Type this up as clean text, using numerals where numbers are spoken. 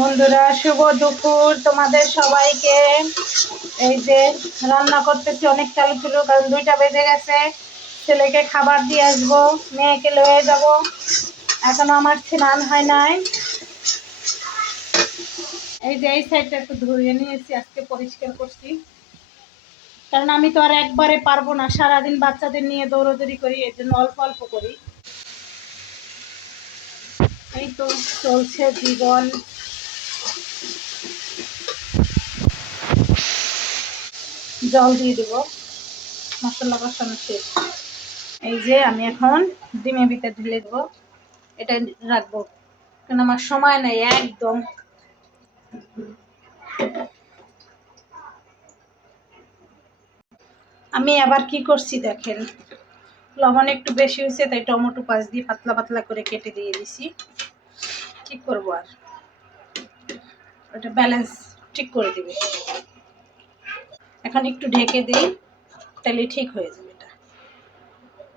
বন্ধুরা, শুভ দুপুর তোমাদের সবাইকে। এই যে রান্না করতেছি, অনেক চালু ছিল কারণ 2টা বেজে গেছে। ছেলেকে খাবার দিয়ে আসবো, মেয়েকে লয়ে যাব। এখনো আমার স্নান হয় নাই। এই যে এই সাইডটা একটু ধুয়ে নিয়েছি, আজকে পরিষ্কার করছি, কারণ আমি তো আর একবারে পারবো না, সারাদিন বাচ্চাদের নিয়ে দৌড়াদৌড়ি করি, এর জন্য অল্প অল্প করি। এই তো চলছে জীবন। জল দিয়ে দেবো, মশলা কষানো শেষ। এই যে আমি এখন ডিমের ভিতরে ঢেলে দেবো, এটা রাখবো কারণ আমার সময় নেই একদম। আমি আবার কি করছি দেখেন, লবণ একটু বেশি হয়েছে তাই টমেটো পাঁচ দিয়ে পাতলা পাতলা করে কেটে দিয়ে দিছি। কি করবো আর, ওটা ব্যালেন্স ঠিক করে দিবে। এখন একটু ঢেকে দিই, তাহলে ঠিক হয়ে যাবে।